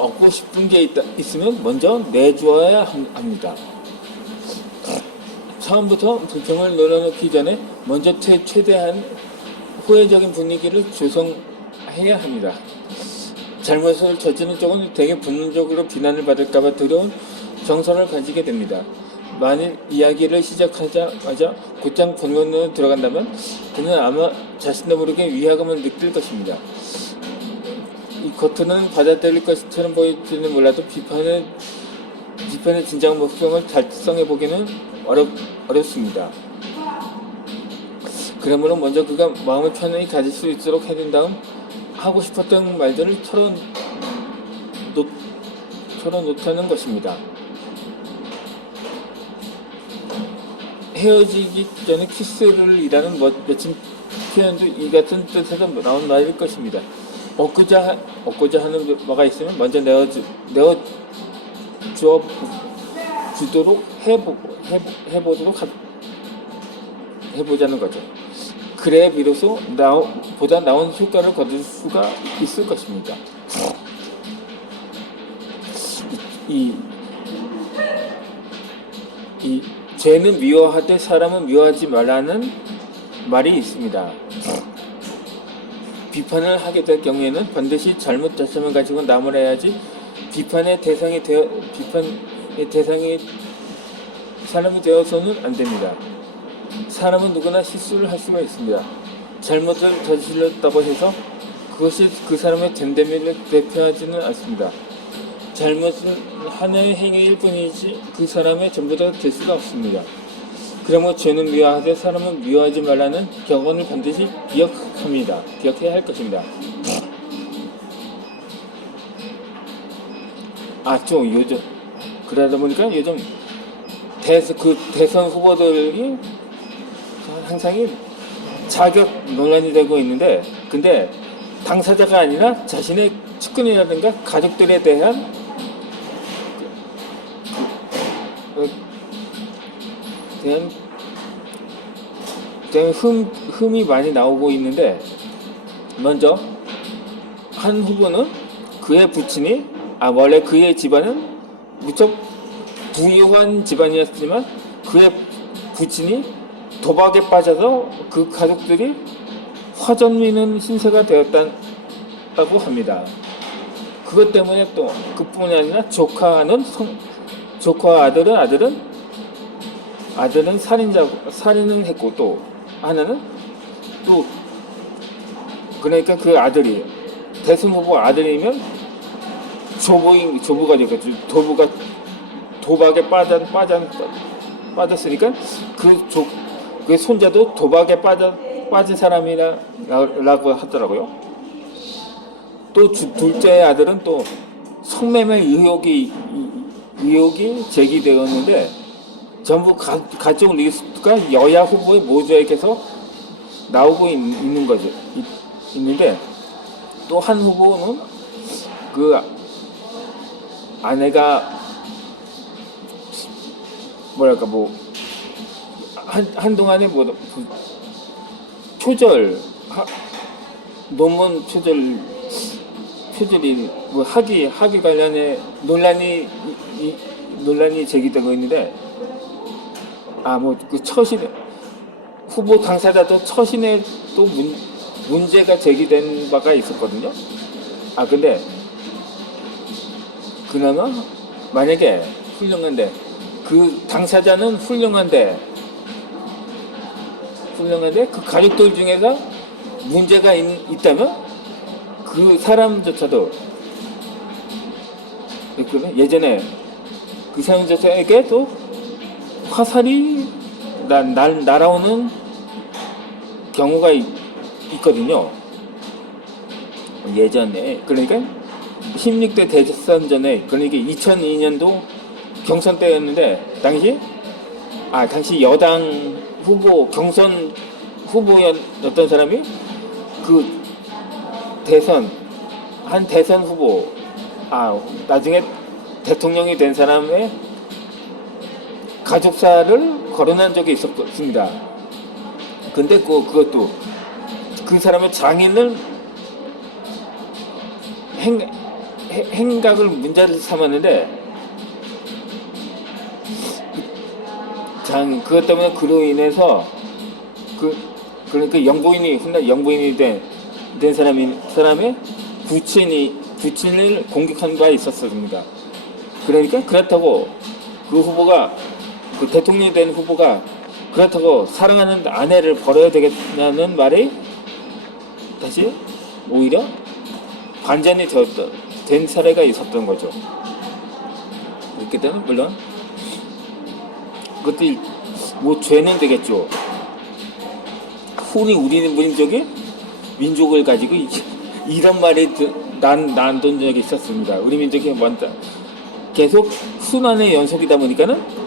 얻고 싶은 게 있으면 먼저 내주어야 합니다. 처음부터 불평을 늘어놓기 전에 먼저 최대한 호혜적인 분위기를 조성해야 합니다. 잘못을 저지른 쪽은 되게 본능적으로 비난을 받을까봐 두려운 정서를 가지게 됩니다. 만일 이야기를 시작하자마자 곧장 본론으로 들어간다면 그는 아마 자신도 모르게 위화감을 느낄 것입니다. 이 겉으로는 받아들일 것처럼 보일지는 몰라도 비판의 진정 목적을 달성해 보기는 어렵습니다. 그러므로 먼저 그가 마음을 편하게 가질 수 있도록 해준 다음 하고 싶었던 말들을 털어놓자는 것입니다. 헤어지기 전에 키스를 이라는 멋진 표현도 이 같은 뜻에서 나온 말일 것입니다. 얻고자 하는 바가 있으면 먼저 주도록 해보자는 거죠. 그래야 비로소 보다 나은 효과를 거둘 수가 있을 것입니다. 이 죄는 미워하되 사람은 미워하지 말라는 말이 있습니다. 비판을 하게 될 경우에는 반드시 잘못 자sem을 가지고 나무라야지 비판의 대상이 사람이 되어서는 안 됩니다. 사람은 누구나 실수를 할 수가 있습니다. 잘못을 저질렀다고 해서 그것이 그 사람의 됨됨이를 대표하지는 않습니다. 잘못은 하나의 행위일 뿐이지 그 사람의 전부가 될 수가 없습니다. 그러므로 죄는 미워하되 사람은 미워하지 말라는 격언을 반드시 기억해야 할 것입니다. 요즘 그러다 보니까 요즘 대선 후보들이 항상 자격 논란이 되고 있는데, 근데 당사자가 아니라 자신의 측근이라든가 가족들에 대한 흠이 많이 나오고 있는데, 먼저 한 후보는 그의 부친이 원래 그의 집안은 무척 부유한 집안이었지만 그의 부친이 도박에 빠져서 그 가족들이 화전미는 신세가 되었다고 합니다. 그것 때문에 또 그뿐이 아니라 조카와 아들은 살인을 했고, 또 하나는 또 그러니까 그 아들이 대선 후보 아들이면 조부가 되겠죠. 도박에 빠졌으니까 그 손자도 도박에 빠진 사람이라고 하더라고요. 또 둘째 아들은 또 성매매 의혹이 제기되었는데, 전부 가족 리스트가 여야 후보의 모두에게서 나오고 있는데, 또 한 후보는 그 아내가 한동안에 논문 표절이 학위 관련해 논란이 제기되고 있는데, 후보 당사자도 처신에 또 문제가 제기된 바가 있었거든요. 근데 그나마 만약에 훌륭한데, 그 당사자는 훌륭한데 그 가족들 중에서 문제가 있다면 그 사람조차도, 예전에 그 사람조차에게도 화살이 날아오는 경우가 있거든요. 예전에, 그러니까 16대 대선 전에, 그러니까 2002년도 경선 때였는데, 당시 여당 후보, 경선 후보였던 사람이 그 대선 후보, 나중에 대통령이 된 사람의 가족사를 거론한 적이 있었습니다. 근데 그것도 그 사람의 장인을 행각을 문제를 삼았는데, 그것 때문에 그로 인해서 그러니까 영부인이 된 사람의 부친을 공격한 바 있었습니다. 그러니까 그렇다고 그 후보가, 그 대통령이 된 후보가 그렇다고 사랑하는 아내를 버려야 되겠냐는 말이 다시 오히려 반전이 된 사례가 있었던 거죠. 이렇게 되면 물론 그것도 뭐 죄는 되겠죠. 흔히 우리 민족을 가지고 이런 말이 난돈 적이 있었습니다. 우리 민족이 먼저 계속 순환의 연속이다 보니까는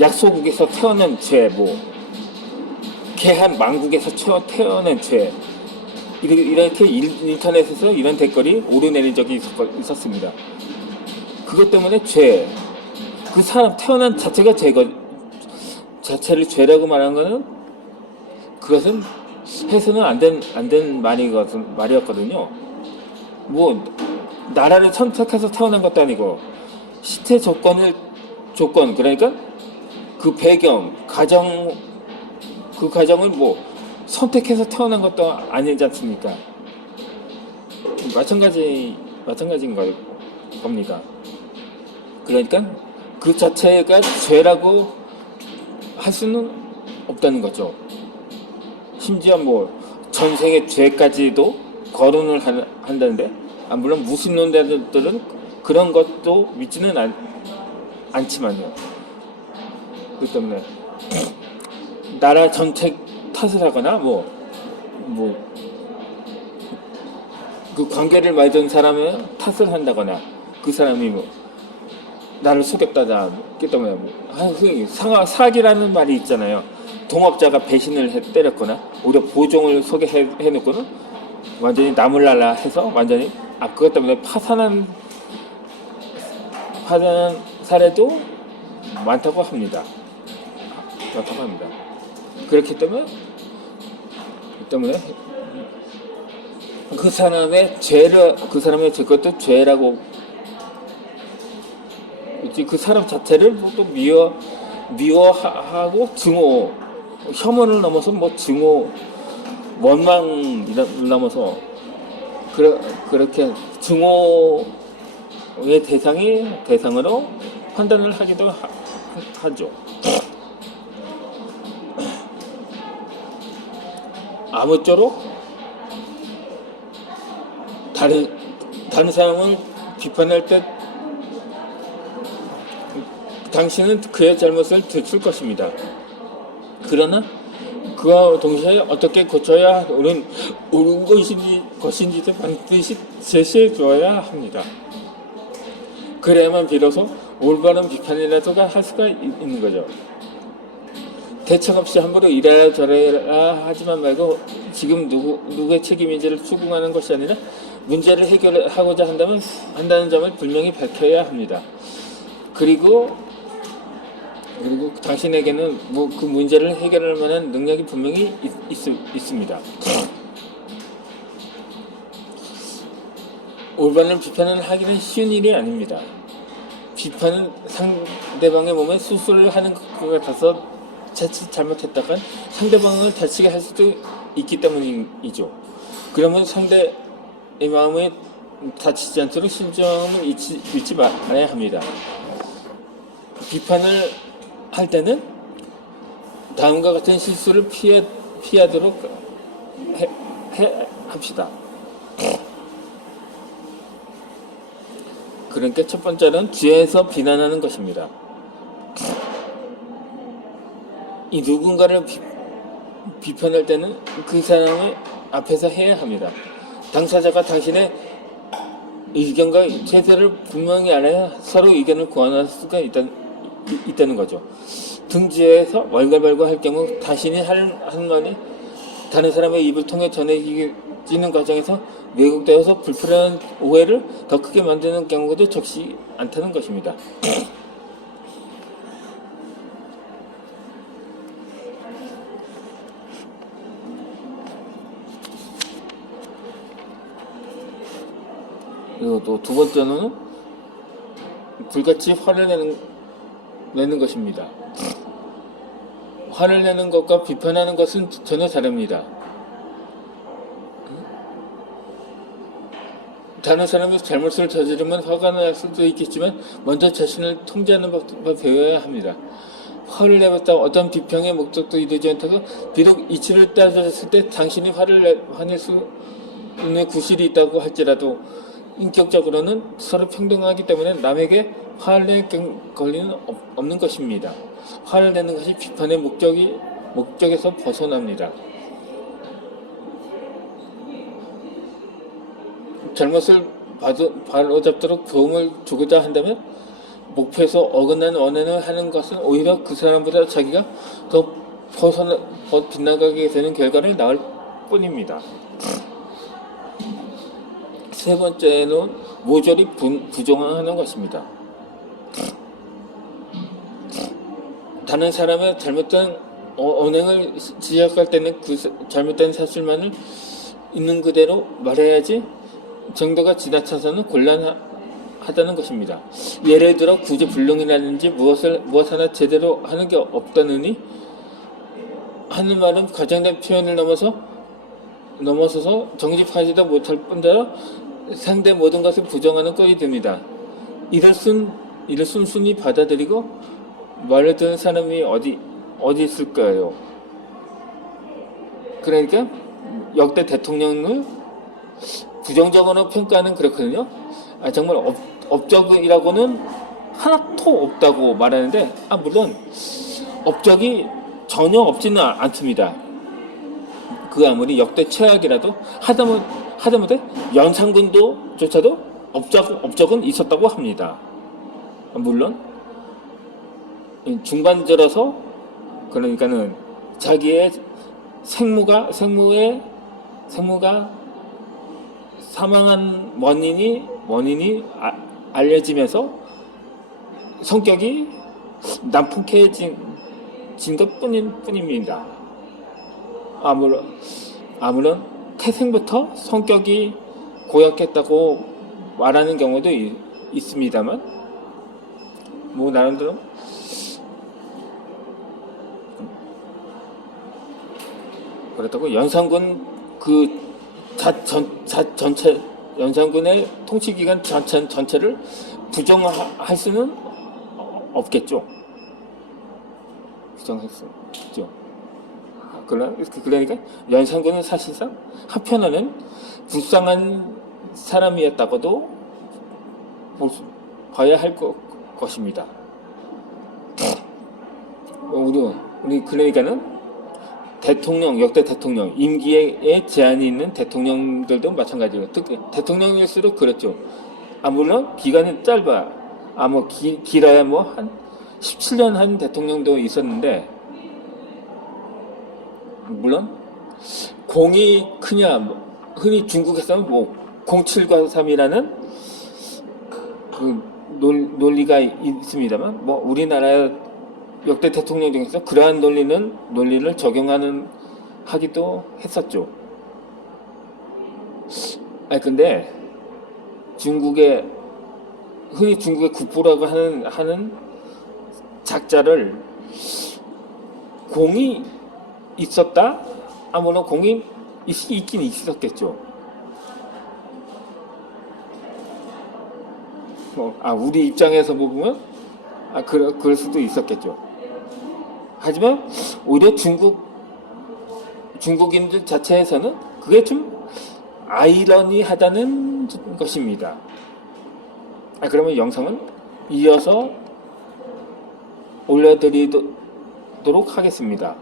약소국에서 태어난 죄, 뭐 개한 망국에서 태어난 죄, 이렇게 인터넷에서 이런 댓글이 오르내린 적이 있었습니다. 그것 때문에 죄, 그 사람 태어난 자체가 자체를 죄라고 말한 거는, 그것은 해서는 안 된 말이었거든요. 뭐 나라를 선택해서 태어난 것도 아니고 시대 조건, 그러니까 그 배경 그 가정을 뭐 선택해서 태어난 것도 아니지 않습니까? 마찬가지인 겁니다. 그러니까 그 자체가 죄라고 할 수는 없다는 거죠. 심지어 뭐 전생의 죄까지도 거론을 한다는데, 물론 무신론자들은 그런 것도 믿지는 않지만요. 그렇기 때문에 나라 전체 탓을 하거나 그 관계를 맺은 사람의 탓을 한다거나, 그 사람이 뭐 나를 속였다자, 그렇기 때문에 사기라는 말이 있잖아요. 동업자가 배신을 때렸거나 오히려 보종을 소개해놓고는 완전히 나물랄라 해서 완전히 그것 때문에 파산한 사례도 많다고 합니다. 그렇기 때문에 그 사람의 그것도 죄라고, 그 사람 자체를 또 미워하고 혐오를 넘어서 원망을 넘어서 그렇게 증오의 대상으로 판단을 하기도 하죠. 아무쪼록 다른 사람을 비판할 때 당신은 그의 잘못을 들출 것입니다. 그러나 그와 동시에 어떻게 고쳐야 옳은 것인지도 반드시 제시해 주어야 합니다. 그래야만 비로소 올바른 비판이라도 할 수가 있는 거죠. 대책 없이 함부로 이래라 저래라 하지만 말고, 지금 누구의 책임인지를 추궁하는 것이 아니라 문제를 해결하고자 한다는 점을 분명히 밝혀야 합니다. 그리고 당신에게는 그 문제를 해결할 만한 능력이 분명히 있습니다. 올바른 비판을 하기는 쉬운 일이 아닙니다. 비판은 상대방의 몸에 수술을 하는 것 같아서 자칫 잘못했다간 상대방을 다치게 할 수도 있기 때문이죠. 그러면 상대의 마음에 다치지 않도록 신중함을 잃지 말아야 합니다. 비판을 할 때는 다음과 같은 실수를 피하도록 합시다. 그러니까 첫 번째는 뒤에서 비난하는 것입니다. 이 누군가를 비판할 때는 그 사람을 앞에서 해야 합니다. 당사자가 당신의 의견과 태세를 분명히 알아야 서로 의견을 교환할 수가 있다는 거죠. 등지에서 왈가왈부 할 경우 자신이 하는 말이 다른 사람의 입을 통해 전해지는 과정에서 왜곡되어서 불필요한 오해를 더 크게 만드는 경우도 적지 않다는 것입니다. 그리고 또 두 번째는 불같이 화를 내는 것입니다. 화를 내는 것과 비판하는 것은 전혀 다릅니다. 다른 사람이 잘못을 저지르면 화가 날 수도 있겠지만 먼저 자신을 통제하는 법을 배워야 합니다. 화를 내봤다 어떤 비평의 목적도 이루지 않다가 비록 이치를 따졌을 때 당신이 화낼 수 있는 구실이 있다고 할지라도 인격적으로는 서로 평등하기 때문에 남에게 화를 낼 권리는 없는 것입니다. 화를 내는 것이 비판의 목적에서 벗어납니다. 잘못을 바로잡도록 도움을 주고자 한다면 목표에서 어긋난 언행을 하는 것은 오히려 그 사람보다 자기가 더 빗나가게 되는 결과를 낳을 뿐입니다. 세 번째는 모조리 부정하는 것입니다. 다른 사람의 잘못된 언행을 지적할 때는 그 잘못된 사실만을 있는 그대로 말해야지 정도가 지나쳐서는 곤란하다는 것입니다. 예를 들어 구제불능이라든지 무엇 하나 제대로 하는 게 없다느니 하는 말은 과장된 표현을 넘어서서 정직하지도 못할 뿐더러 상대 모든 것을 부정하는 꼴이 됩니다. 이를 순순히 받아들이고 말을 듣는 사람이 어디 있을까요? 그러니까 역대 대통령을 부정적으로 평가하는 그렇거든요. 정말 업적이라고는 하나도 없다고 말하는데 물론 업적이 전혀 없지는 않습니다. 그 아무리 역대 최악이라도 하다못해 연산군조차도 업적은 있었다고 합니다. 물론 중간절어서 그러니까는 자기의 생무가 사망한 원인이 알려지면서 성격이 난폭해진 것 뿐입니다. 아무런 태생부터 성격이 고약했다고 말하는 경우도 있습니다만, 나름대로 그렇다고 연산군 연산군의 통치기간 전체를 부정할 수는 없겠죠. 부정할 수 없죠. 그러니까 연산군은 사실상 한편으로는 불쌍한 사람이었다고도 봐야 할 것입니다. 우리 그러니까는 역대 대통령, 임기에 제한이 있는 대통령들도 마찬가지고, 특히 대통령일수록 그렇죠. 물론 기간은 짧아. 길어야 한 17년 한 대통령도 있었는데, 물론 공이 크냐, 흔히 중국에서는 0.7과 3이라는 그 논리가 있습니다만, 우리나라 역대 대통령 중에서 그러한 논리를 하기도 했었죠. 근데 흔히 중국의 국보라고 하는 작자를 공이 있었다? 물론 공이 있긴 있었겠죠. 우리 입장에서 보면 그럴 수도 있었겠죠. 하지만 오히려 중국인들 자체에서는 그게 좀 아이러니하다는 것입니다. 그러면 영상은 이어서 올려드리도록 하겠습니다.